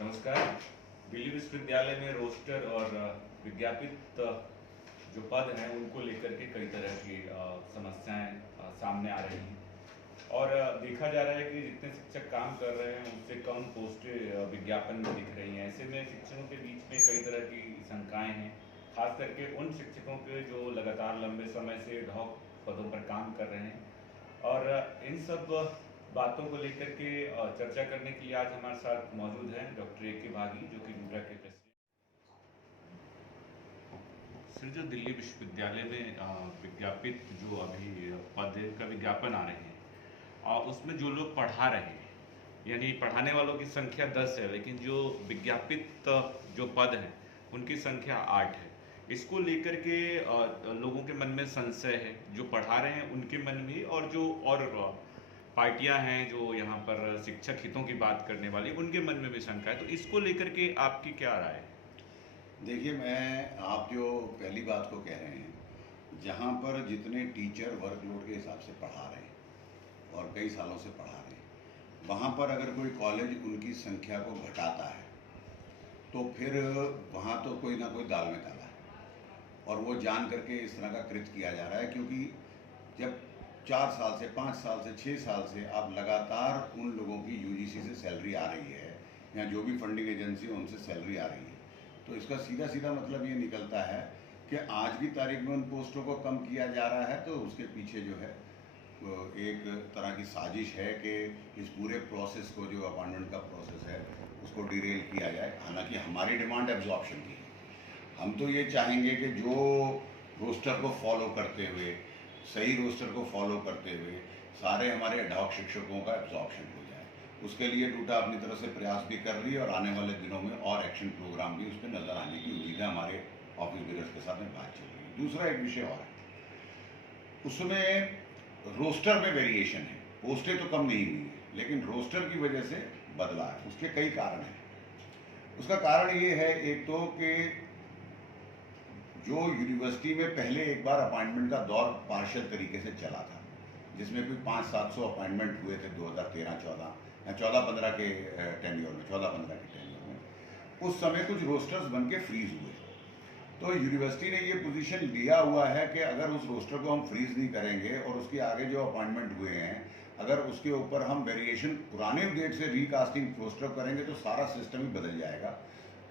नमस्कार। दिल्ली विश्वविद्यालय में रोस्टर और विज्ञापित जो पद हैं उनको लेकर के कई तरह की समस्याएं सामने आ रही हैं और देखा जा रहा है कि जितने शिक्षक काम कर रहे हैं उससे कम पोस्टें विज्ञापन में दिख रही हैं। ऐसे में शिक्षकों के बीच में कई तरह की शंकाएं हैं, खास करके उन शिक्षकों के जो लगातार लंबे समय से ढौक पदों पर काम कर रहे हैं। और इन सब बातों को लेकर के चर्चा करने के लिए आज हमारे साथ मौजूद हैं डॉक्टर ए के भागी, जो कि रूडा के प्रेसिडेंट। सर, जो दिल्ली विश्वविद्यालय में विज्ञापित जो अभी पद का विज्ञापन आ रहे हैं, उसमें जो लोग पढ़ा रहे हैं, यानी पढ़ाने वालों की संख्या 10 है, लेकिन जो विज्ञापित जो पद हैं उनकी संख्या 8 है। इसको लेकर के लोगों के मन में संशय है, जो पढ़ा रहे हैं उनके मन में, और जो और पार्टियां हैं जो यहाँ पर शिक्षक हितों की बात करने वाली, उनके मन में भी शंका है। तो इसको लेकर के आपकी क्या राय है? देखिए, मैं आप जो पहली बात को कह रहे हैं, जहाँ पर जितने टीचर वर्कलोड के हिसाब से पढ़ा रहे हैं और कई सालों से पढ़ा रहे हैं, वहाँ पर अगर कोई कॉलेज उनकी संख्या को घटाता है तो फिर वहाँ तो कोई ना कोई दाल में काला है, और वो जान करके इस तरह का कृत्य किया जा रहा है। क्योंकि जब 4 साल से 5 साल से 6 साल से आप लगातार उन लोगों की यूजीसी से सैलरी आ रही है या जो भी फंडिंग एजेंसी है उनसे सैलरी आ रही है, तो इसका सीधा सीधा मतलब ये निकलता है कि आज की तारीख में उन पोस्टों को कम किया जा रहा है। तो उसके पीछे जो है एक तरह की साजिश है कि इस पूरे प्रोसेस को, जो अपॉइंटमेंट का प्रोसेस है, उसको डिरेल किया जाए। हालांकि हमारी डिमांड एब्जॉर्प्शन की है। हम तो ये चाहेंगे कि जो रोस्टर को फॉलो करते हुए, सही रोस्टर को फॉलो करते हुए सारे हमारे एडहॉक शिक्षकों का एब्जॉर्प्शन हो जाए। उसके लिए डूटा अपनी तरफ से प्रयास भी कर रही है और आने वाले दिनों में और एक्शन प्रोग्राम भी उस पर नज़र आने की उम्मीद है। हमारे ऑफिस बियर्स के साथ में बात चल रही है। दूसरा एक विषय और है, उसमें रोस्टर में वेरिएशन है। पोस्टें तो कम नहीं हुई है, लेकिन रोस्टर की वजह से बदला है। उसके कई कारण हैं। उसका कारण ये है, एक तो कि जो यूनिवर्सिटी में पहले एक बार अपॉइंटमेंट का दौर पार्शियल तरीके से चला था, जिसमें कोई 500-700 अपॉइंटमेंट हुए थे 2013-14 या 14-15 के टेन्योर में, 14-15 के टेन्योर में। उस समय कुछ रोस्टर्स बन के फ्रीज हुए। तो यूनिवर्सिटी ने ये पोजीशन लिया हुआ है कि अगर उस रोस्टर को हम फ्रीज नहीं करेंगे और उसके आगे जो अपॉइंटमेंट हुए हैं, अगर उसके ऊपर हम वेरिएशन पुराने डेट से रिकास्टिंग रोस्टर करेंगे तो सारा सिस्टम ही बदल जाएगा।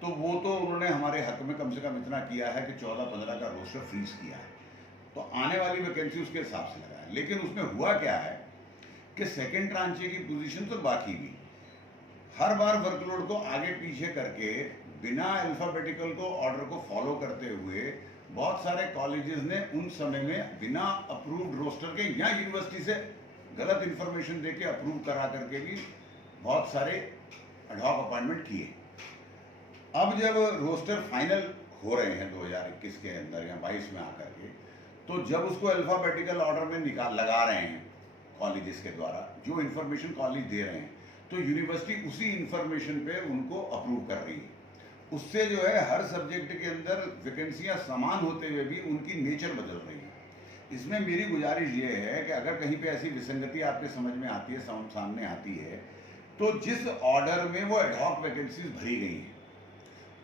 तो वो तो उन्होंने हमारे हक में कम से कम इतना किया है कि 14-15 का रोस्टर फ्रीज किया है, तो आने वाली वैकेंसी उसके हिसाब से लगा है। लेकिन उसमें हुआ क्या है कि सेकेंड ट्रांचे की पोजीशन तो बाकी भी, हर बार वर्कलोड को आगे पीछे करके बिना अल्फाबेटिकल को ऑर्डर को फॉलो करते हुए बहुत सारे कॉलेजेस ने उन समय में बिना अप्रूव्ड रोस्टर के या यूनिवर्सिटी से गलत इंफॉर्मेशन देके अप्रूव करा करके भी बहुत सारे एडहॉक अपॉइंटमेंट किए। अब जब रोस्टर फाइनल हो रहे हैं 2021 के अंदर या 22 में आकर के, तो जब उसको अल्फाबेटिकल ऑर्डर में लगा रहे हैं कॉलेजेस के द्वारा, जो इन्फॉर्मेशन कॉलेज दे रहे हैं, तो यूनिवर्सिटी उसी इंफॉर्मेशन पे उनको अप्रूव कर रही है। उससे जो है हर सब्जेक्ट के अंदर वैकेंसियां समान होते हुए भी उनकी नेचर बदल रही है। इसमें मेरी गुजारिश ये है कि अगर कहीं पे ऐसी विसंगति आपके समझ में आती है, सामने आती है, तो जिस ऑर्डर में वो एडहॉक वैकेंसीज भरी गई हैं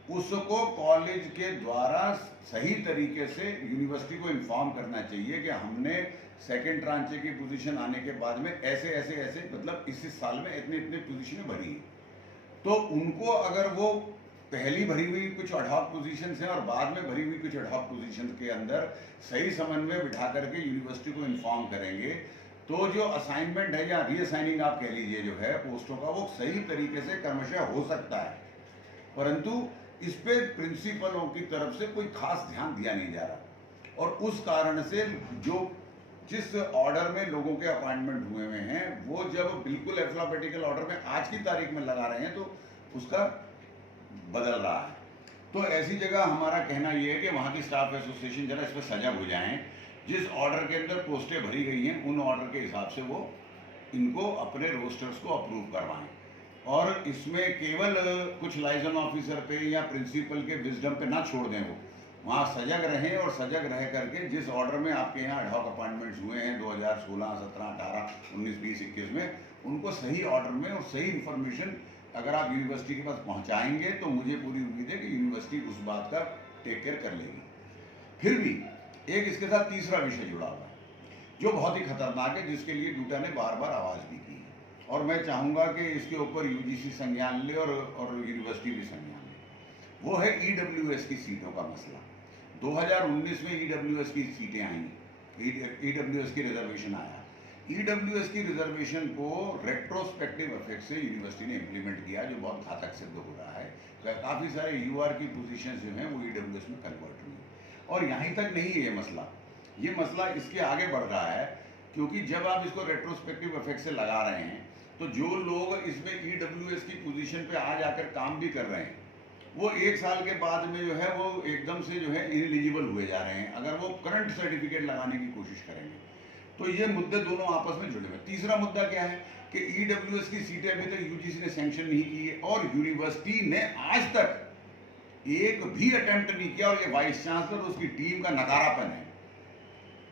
उसको कॉलेज के द्वारा सही तरीके से यूनिवर्सिटी को इन्फॉर्म करना चाहिए कि हमने सेकेंड ट्रांचे की पोजीशन आने के बाद में ऐसे ऐसे ऐसे, मतलब इस साल में इतने इतने पोजीशनें भरी हैं। तो उनको अगर वो पहली भरी हुई कुछ एडहॉक पोजीशंस हैं और बाद में भरी हुई कुछ एडहॉक पोजीशंस के अंदर सही समन्वय बिठा करके यूनिवर्सिटी को इन्फॉर्म करेंगे, तो जो असाइनमेंट है या रीअसाइनिंग आप कह लीजिए जो है पोस्टों का, वो सही तरीके से क्रमशः हो सकता है। परंतु इस पे प्रिंसिपलों की तरफ से कोई खास ध्यान दिया नहीं जा रहा, और उस कारण से जो जिस ऑर्डर में लोगों के अपॉइंटमेंट हुए हुए हैं, वो जब बिल्कुल अल्फाबेटिकल ऑर्डर में आज की तारीख में लगा रहे हैं तो उसका बदल रहा है। तो ऐसी जगह हमारा कहना ये है कि वहाँ की स्टाफ एसोसिएशन जरा इस पर सजग हो जाएं। जिस ऑर्डर के अंदर पोस्टें भरी गई हैं उन ऑर्डर के हिसाब से वो इनको अपने रोस्टर्स को अप्रूव करवाएं, और इसमें केवल कुछ लाइजन ऑफिसर पे या प्रिंसिपल के विजडम पे ना छोड़ दें। वो वहाँ सजग रहें, और सजग रह करके जिस ऑर्डर में आपके यहाँ एडहॉक अपॉइंटमेंट्स हुए हैं 2016, 17, 18, 19, 20, 21 में, उनको सही ऑर्डर में और सही इन्फॉर्मेशन अगर आप यूनिवर्सिटी के पास पहुंचाएंगे तो मुझे पूरी उम्मीद है कि यूनिवर्सिटी उस बात का टेक केयर कर लेगी। फिर भी एक इसके साथ तीसरा विषय जुड़ा हुआ है जो बहुत ही खतरनाक है, जिसके लिए डूटा ने बार बार आवाज़ भी की है और मैं चाहूँगा कि इसके ऊपर यूजीसी संज्ञान ले और यूनिवर्सिटी भी संज्ञान ले। वो है ईडब्ल्यूएस की सीटों का मसला। 2019 में ईडब्ल्यूएस की सीटें आई, ईडब्ल्यूएस की रिजर्वेशन आया। ईडब्ल्यूएस की रिजर्वेशन को रेट्रोस्पेक्टिव इफेक्ट से यूनिवर्सिटी ने इम्प्लीमेंट किया, जो बहुत घातक सिद्ध हो रहा है। काफ़ी सारे यूआर की पोजीशंस जो हैं वो ईडब्ल्यूएस में कन्वर्ट हुई। और यहीं तक नहीं है ये मसला इसके आगे बढ़ रहा है, क्योंकि जब आप इसको रेट्रोस्पेक्टिव इफेक्ट से लगा रहे हैं तो जो लोग इसमें ईडब्ल्यूएस की पोजीशन पे आ जाकर काम भी कर रहे हैं वो 1 साल के बाद में जो है वो एकदम से जो है इनएलिजिबल हुए जा रहे हैं अगर वो करंट सर्टिफिकेट लगाने की कोशिश करेंगे। तो ये मुद्दे दोनों आपस में जुड़े हुए। तीसरा मुद्दा क्या है कि ईडब्ल्यूएस की सीटें अभी तक यूजीसी ने सैंक्शन नहीं की है और यूनिवर्सिटी ने आज तक एक भी अटेम्प्ट नहीं किया, और ये वाइस चांसलर उसकी टीम का नकारापन है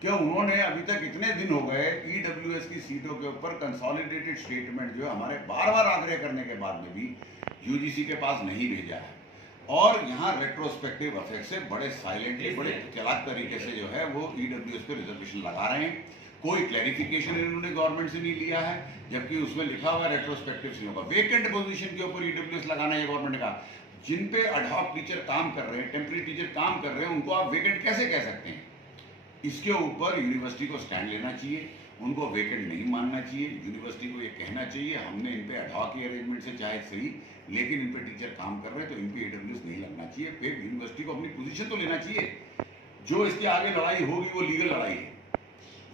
कि उन्होंने अभी तक इतने दिन हो गए ईडब्ल्यूएस की सीटों के ऊपर कंसोलिडेटेड स्टेटमेंट जो हमारे बार बार आग्रह करने के बाद में भी यूजीसी के पास नहीं भेजा है। और यहाँ रेट्रोस्पेक्टिव इफेक्ट से बड़े साइलेंटली, बड़े चालाक तरीके से जो है वो ईडब्ल्यूएस पे रिजर्वेशन लगा रहे हैं। कोई क्लैरिफिकेशन इन्होंने गवर्नमेंट से नहीं लिया है, जबकि उसमें लिखा हुआ है रेट्रोस्पेक्टिव सीटों का। वेकेंट पोजीशन के ऊपर ईडब्ल्यूएस लगाना है गवर्नमेंट का। जिन पे एडहॉक टीचर काम कर रहे हैं, टेम्परेरी टीचर काम कर रहे हैं, उनको आप वेकेंट कैसे कह सकते हैं? इसके ऊपर यूनिवर्सिटी को स्टैंड लेना चाहिए, उनको वेकेंट नहीं मानना चाहिए। यूनिवर्सिटी को ये कहना चाहिए हमने इन पे एडहॉक अरेंजमेंट से चाहे सही, लेकिन इन पे टीचर काम कर रहे हैं तो इन पे ईडब्ल्यूएस नहीं लगना चाहिए। फिर यूनिवर्सिटी को अपनी पोजीशन तो लेना चाहिए। जो इसके आगे लड़ाई होगी वो लीगल लड़ाई है,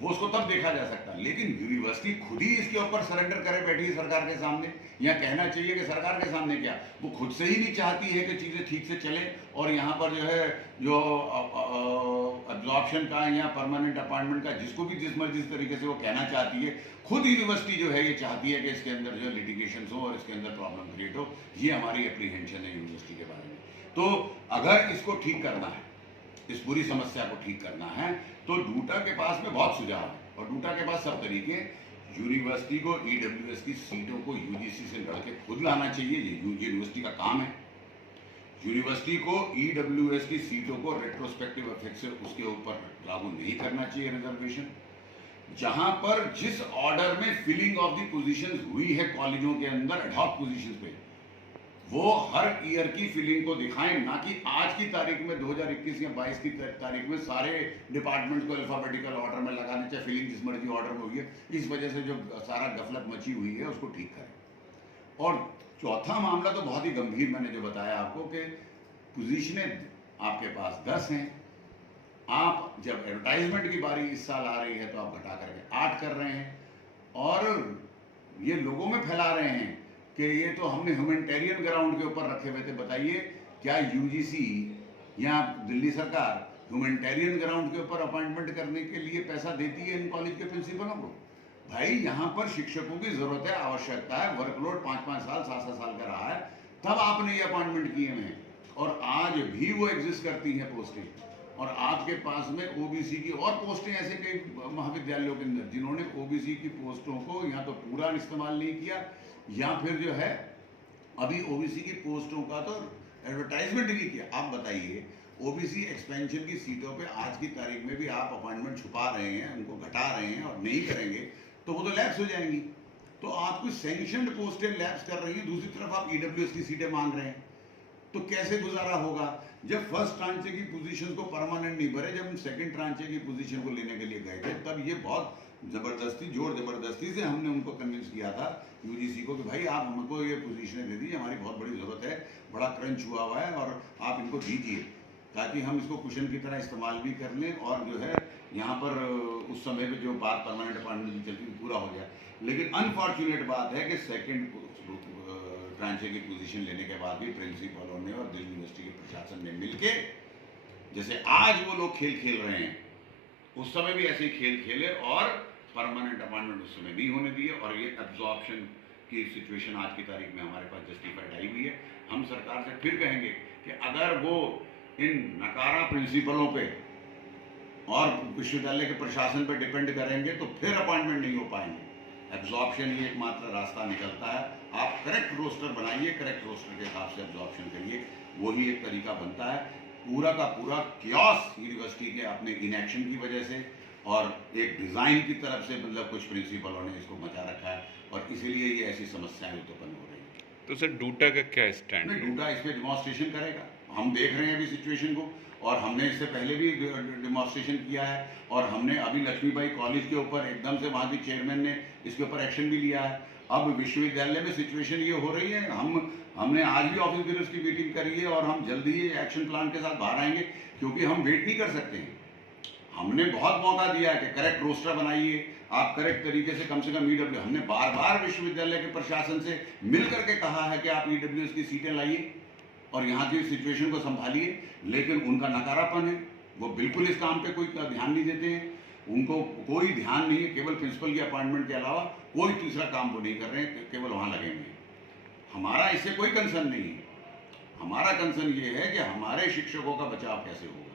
वो उसको तब देखा जा सकता है। लेकिन यूनिवर्सिटी खुद ही इसके ऊपर सरेंडर करे बैठी है सरकार के सामने, या कहना चाहिए कि सरकार के सामने क्या, वो खुद से ही नहीं चाहती है कि चीज़ें ठीक से चलें। और यहाँ पर जो है जो एब्जॉर्प्शन का या परमानेंट अपॉइंटमेंट का जिसको भी जिस मर्जी तरीके से वो कहना चाहती है, खुद यूनिवर्सिटी जो है ये चाहती है कि इसके अंदर जो लिटिगेशन हो और इसके अंदर प्रॉब्लम क्रिएट हो। ये हमारी एप्रीहेंशन है यूनिवर्सिटी के बारे में। तो अगर इसको ठीक करना है, इस पूरी समस्या को ठीक करना है, तो डूटा के पास में बहुत सुझाव है और डूटा के पास सब तरीके। यूनिवर्सिटी को ईडब्ल्यूएस की सीटों को यूजीसी से लड़के खुद लाना चाहिए, ये यूनिवर्सिटी का काम है। यूनिवर्सिटी को ईडब्ल्यूएस की सीटों को रेट्रोस्पेक्टिव इफेक्ट से उसके ऊपर लागू नहीं करना चाहिए रिजर्वेशन। जहां पर जिस ऑर्डर में फिलिंग ऑफ द पोजीशंस हुई है कॉलेजों के अंदर एडहॉक पोजीशंस पे, वो हर ईयर की फिलिंग को दिखाएं, ना कि आज की तारीख में 2021 या 22 की तारीख में सारे डिपार्टमेंट को अल्फाबेटिकल ऑर्डर में लगाने, चाहे फिलिंग जिस मर्जी ऑर्डर में हुई है। इस वजह से जो सारा गफलत मची हुई है उसको ठीक करें। और चौथा मामला तो बहुत ही गंभीर, मैंने जो बताया आपको कि पोजीशनें आपके पास 10 हैं, आप जब एडवर्टाइजमेंट की बारी इस साल आ रही है तो आप घटा करके 8 कर रहे हैं और ये लोगों में फैला रहे हैं कि ये तो हमने ह्यूमैनिटेरियन ग्राउंड के ऊपर रखे हुए थे। बताइए क्या यूजीसी या दिल्ली सरकार ह्यूमैनिटेरियन ग्राउंड के ऊपर अपॉइंटमेंट करने के लिए पैसा देती है इन कॉलेज के प्रिंसिपलों को? भाई यहाँ पर शिक्षकों की जरूरत है, आवश्यकता है, वर्कलोड 5-5 साल 7-7 साल का रहा है, तब आपने ये अपॉइंटमेंट किए हैं और आज भी वो एग्जिस्ट करती हैं पोस्टें। और आपके पास में ओबीसी की और पोस्टें ऐसे कई महाविद्यालयों के अंदर जिन्होंने ओबीसी की पोस्टों को या तो पूरा इस्तेमाल नहीं किया या फिर जो है अभी ओबीसी की पोस्टों का तो एडवर्टाइजमेंट नहीं किया। आप बताइए ओबीसी एक्सपेंशन की सीटों पे आज की तारीख में भी आप अपॉइंटमेंट छुपा रहे हैं, उनको घटा रहे हैं और नहीं करेंगे तो वो तो लैप्स हो जाएंगी। तो आपकी सैंक्शनड पोस्टें लैप्स कर रही हैं, दूसरी तरफ आप ईडब्ल्यूएस की सीटें मांग रहे हैं, तो कैसे गुजारा होगा? जब फर्स्ट ट्रांचे की पोजीशन को परमानेंट नहीं भरे, जब हम सेकंड ट्रांचे की पोजीशन को लेने के लिए गए थे, तब ये बहुत जबरदस्ती, जोर जबरदस्ती से हमने उनको कन्विंस किया था यूजीसी को कि भाई आप हमको ये पोजीशनें दे दीजिए, हमारी बहुत बड़ी ज़रूरत है, बड़ा क्रंच हुआ हुआ है और आप इनको दीजिए ताकि हम इसको कुशन की तरह इस्तेमाल भी कर लें और जो है यहाँ पर उस समय पे जो बात परमानेंट अपॉइंटमेंट की चलती पूरा हो जाए। लेकिन अनफॉर्चुनेट बात है कि सेकेंड ट्रांचे की पोजीशन लेने के बाद भी प्रिंसिपलों ने और दिल्ली यूनिवर्सिटी के प्रशासन ने मिलके, जैसे आज वो लोग खेल खेल रहे हैं, उस समय भी ऐसे ही खेल खेले और परमानेंट अपॉइंटमेंट उस समय नहीं होने दिए। और ये एब्जॉर्प्शन की सिचुएशन आज की तारीख में हमारे पास जस्टिफाइड आई हुई है। हम सरकार से फिर कहेंगे कि अगर वो इन नकारा प्रिंसिपलों पे और विश्वविद्यालय के प्रशासन पे डिपेंड करेंगे तो फिर अपॉइंटमेंट नहीं हो पाएंगे। एब्जॉर्प्शन ही एकमात्र रास्ता निकलता है। आप करेक्ट रोस्टर बनाइए, करेक्ट रोस्टर के हिसाब से एब्जॉर्प्शन करिए, वही एक तरीका बनता है। पूरा का पूरा क्योस यूनिवर्सिटी के अपने इनएक्शन की वजह से और एक डिज़ाइन की तरफ से मतलब कुछ प्रिंसिपलों ने इसको मचा रखा है और इसीलिए ये ऐसी समस्याएं उत्पन्न हो रही हैं। तो सर डूटा का क्या स्टैंड नहीं, है? डूटा इस पर डिमॉन्स्ट्रेशन करेगा। हम देख रहे हैं अभी सिचुएशन को और हमने इससे पहले भी डिमॉन्स्ट्रेशन किया है और हमने अभी लक्ष्मीबाई कॉलेज के ऊपर एकदम से वहाँ के चेयरमैन ने इसके ऊपर एक्शन भी लिया है। अब विश्वविद्यालय में सिचुएशन ये हो रही है, हमने आज भी ऑफिस ब्यूरोज की मीटिंग करी है और हम जल्दी ही एक्शन प्लान के साथ बाहर आएंगे, क्योंकि हम वेट नहीं कर सकते हैं। हमने बहुत मौका दिया है कि करेक्ट रोस्टर बनाइए, आप करेक्ट तरीके से कम ईडब्ल्यू, हमने बार बार विश्वविद्यालय के प्रशासन से मिल करके कहा है कि आप ईडब्ल्यूएस की सीटें लाइए और यहाँ की सिचुएशन को संभालिए, लेकिन उनका नकारापन है। वो बिल्कुल इस काम पे कोई ध्यान नहीं देते हैं, उनको कोई ध्यान नहीं है। केवल प्रिंसिपल की अपॉइंटमेंट के अलावा कोई तीसरा काम वो नहीं कर रहे हैं, केवल वहाँ लगे हुए हैं। हमारा इससे कोई कंसर्न नहीं है। हमारा कंसर्न ये है कि हमारे शिक्षकों का बचाव कैसे होगा।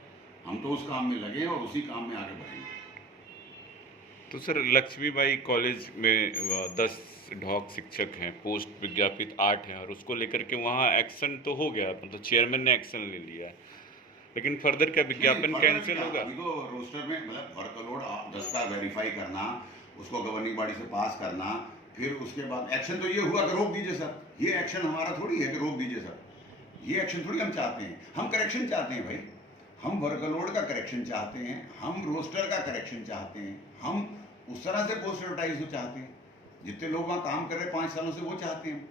हम तो उस काम में लगे हैं और उसी काम में आगे बढ़ेंगे। तो सर लक्ष्मीबाई कॉलेज में 10 ढॉक शिक्षक हैं, पोस्ट विज्ञापित 8 हैं और उसको लेकर के वहाँ एक्शन तो हो गया, मतलब चेयरमैन ने एक्शन ले लिया, लेकिन फर्दर क्या विज्ञापन कैंसिल होगा? अभी तो रोस्टर में मतलब वर्कलोड 10 का वेरीफाई करना, उसको गवर्निंग बॉडी से पास करना, फिर उसके बाद एक्शन तो ये हुआ कि रोक दीजिए सर। ये एक्शन हमारा थोड़ी है कि रोक दीजिए सर, ये एक्शन थोड़ी हम चाहते हैं। हम करेक्शन चाहते हैं भाई, हम वर्कलोड का करेक्शन चाहते हैं, हम रोस्टर का करेक्शन चाहते हैं, हम उस तरह से पोस्ट एडवर्टाइज चाहते हैं जितने लोग वहाँ काम कर रहे हैं 5 सालों से, वो चाहते हैं।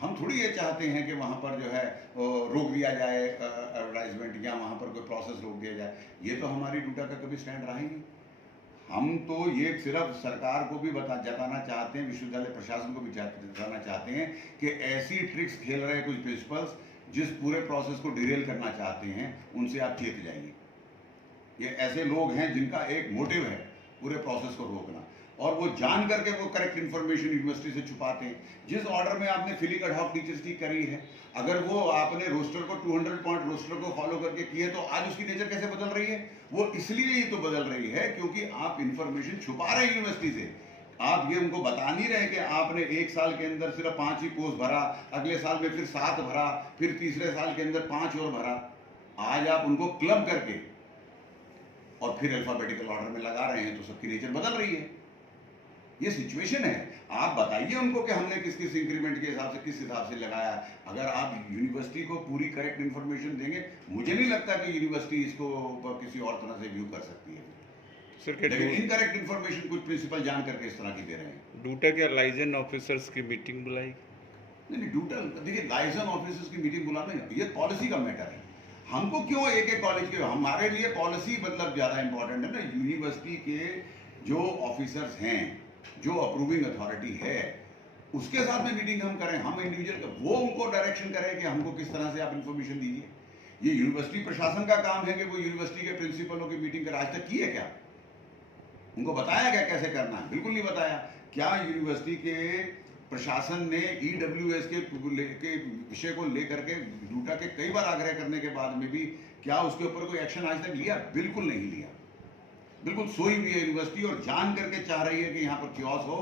हम थोड़ी ये चाहते हैं कि वहाँ पर जो है रोक दिया जाए एडवर्टाइजमेंट या वहाँ पर कोई प्रोसेस रोक दिया जाए। ये तो हमारी डूटा का कभी स्टैंड रहा ही नहीं। हम तो ये सिर्फ सरकार को भी जताना चाहते हैं, विश्वविद्यालय प्रशासन को भी जताना चाहते हैं कि ऐसी ट्रिक्स खेल रहे हैं कुछ प्रिंसिपल्स जिस पूरे प्रोसेस को डिरेल करना चाहते हैं, उनसे आप चेत जाइए। ये ऐसे लोग हैं जिनका एक मोटिव है पूरे प्रोसेस को रोकना, और वो जान करके वो करेक्ट इन्फॉर्मेशन यूनिवर्सिटी से छुपाते हैं। जिस ऑर्डर में आपने फिलिंग एड हॉक टीचर्स की करी है, अगर वो आपने रोस्टर को 200 पॉइंट रोस्टर को फॉलो करके किए तो आज उसकी नेचर कैसे बदल रही है? वो इसलिए ही तो बदल रही है क्योंकि आप इन्फॉर्मेशन छुपा रहे हैं यूनिवर्सिटी से। आप ये उनको बता नहीं रहे कि आपने 1 साल के अंदर सिर्फ 5 ही पोस्ट भरा, अगले साल में फिर 7 भरा, फिर तीसरे साल के अंदर 5 और भरा। आज आप उनको क्लब करके और फिर अल्फाबेटिकल ऑर्डर में लगा रहे हैं, तो सबकी नेचर बदल रही है। ये सिचुएशन है। आप बताइए उनको कि हमने किस किस इंक्रीमेंट के हिसाब से किस हिसाब से लगाया। अगर आप यूनिवर्सिटी को पूरी करेक्ट इन्फॉर्मेशन देंगे, मुझे नहीं लगता कि यूनिवर्सिटी इसको किसी और तरह से व्यू कर सकती है। लेकिन इनकरेक्ट इन्फॉर्मेशन कुछ प्रिंसिपल जान करके इस तरह की दे रहे हैं। डूटा क्या लाइजन ऑफिसर्स की मीटिंग बुलाई? नहीं, डूटा देखिए, लाइजन ऑफिसर्स की मीटिंग बुलाना ये पॉलिसी का मैटर है। हमको क्यों एक कॉलेज के, हमारे लिए पॉलिसी मतलब ज्यादा इंपॉर्टेंट है ना। यूनिवर्सिटी के जो ऑफिसर्स हैं, जो अप्रूविंग अथॉरिटी है, उसके साथ में मीटिंग हम करें। हम इंडिविजुअल वो उनको डायरेक्शन करें कि हमको किस तरह से आप इंफॉर्मेशन दीजिए। ये यूनिवर्सिटी प्रशासन का काम है कि वो यूनिवर्सिटी के प्रिंसिपलों की मीटिंग कर, आज तक की है क्या? उनको बताया गया कैसे करना है? बिल्कुल नहीं बताया। क्या यूनिवर्सिटी के प्रशासन ने ईडब्ल्यूएस के विषय को लेकर के डूटा के कई बार आग्रह करने के बाद में भी क्या उसके ऊपर कोई एक्शन आज तक लिया? बिल्कुल नहीं लिया। बिल्कुल सोई हुई है यूनिवर्सिटी और जान करके चाह रही है कि यहाँ पर क्योस हो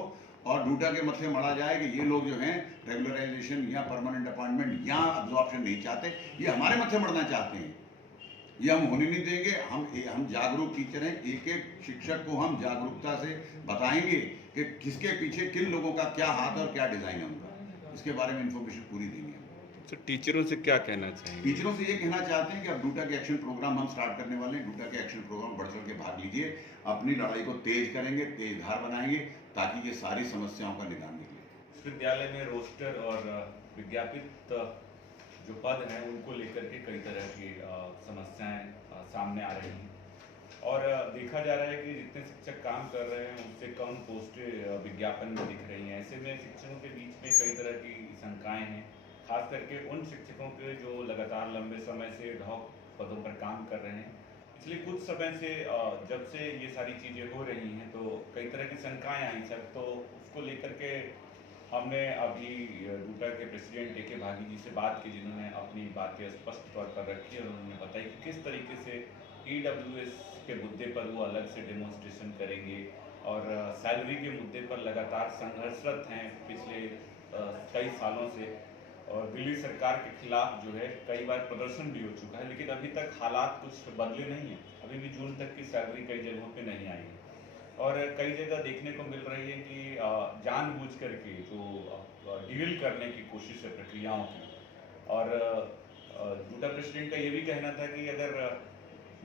और डूटा के मत्थे मढ़ा जाए कि ये लोग जो हैं रेगुलराइजेशन या परमानेंट अपॉइंटमेंट या अब्जॉर्प्शन नहीं चाहते, ये हमारे मत्थे मढ़ना चाहते हैं। ये हम होने नहीं देंगे। हम जागरूक टीचर हैं। एक एक शिक्षक को हम जागरूकता से बताएंगे कि किसके पीछे किन लोगों का क्या हाथ और क्या डिजाइन है उनका, इसके बारे में इंफॉर्मेशन पूरी देंगे। तो टीचरों से क्या कहना चाहिए? टीचरों से ये कहना चाहते हैं कि अब डूटा के एक्शन प्रोग्राम हम स्टार्ट करने वाले हैं। डूटा के एक्शन प्रोग्राम बढ़ चढ़ के भाग लीजिए, अपनी लड़ाई को तेज करेंगे, तेज धार बनाएंगे ताकि ये सारी समस्याओं का निदान निकले। विश्वविद्यालय में रोस्टर और विज्ञापित जो पद हैं उनको लेकर के कई तरह की समस्याएं सामने आ रही हैं और देखा जा रहा है कि जितने शिक्षक काम कर रहे हैं उससे कम पोस्टें विज्ञापन में दिख रही हैं। ऐसे में शिक्षकों के बीच में कई तरह की शंकाएं हैं, खास करके उन शिक्षकों के जो लगातार लंबे समय से ढॉक पदों पर काम कर रहे हैं। पिछले कुछ समय से जब से ये सारी चीज़ें हो रही हैं तो कई तरह की शंकाएं आई सर, तो उसको लेकर के हमने अभी डूटा के प्रेसिडेंट ए.के. भागी जी से बात की, जिन्होंने अपनी बातें स्पष्ट तौर पर रखी और उन्होंने बताई कि किस तरीके से ईडब्ल्यूएस के मुद्दे पर वो अलग से डेमोन्स्ट्रेशन करेंगे और सैलरी के मुद्दे पर लगातार संघर्षरत हैं पिछले कई सालों से। और दिल्ली सरकार के खिलाफ जो है कई बार प्रदर्शन भी हो चुका है, लेकिन अभी तक हालात कुछ बदले नहीं हैं। अभी भी जून तक की सैलरी कई जगहों पे नहीं आई है और कई जगह देखने को मिल रही है कि जानबूझ करके जो डील करने की कोशिश है प्रक्रियाओं की। और जूडा प्रेसिडेंट का ये भी कहना था कि अगर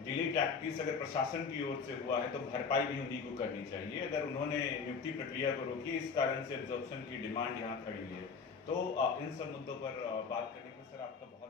डिले टैक्टिक्स अगर प्रशासन की ओर से हुआ है तो भरपाई भी उन्हीं को करनी चाहिए। अगर उन्होंने नियुक्ति प्रक्रिया को रोकी इस कारण से एब्जॉर्प्शन की डिमांड यहाँ खड़ी हुई है। तो इन सब मुद्दों पर बात करने को सर आपका बहुत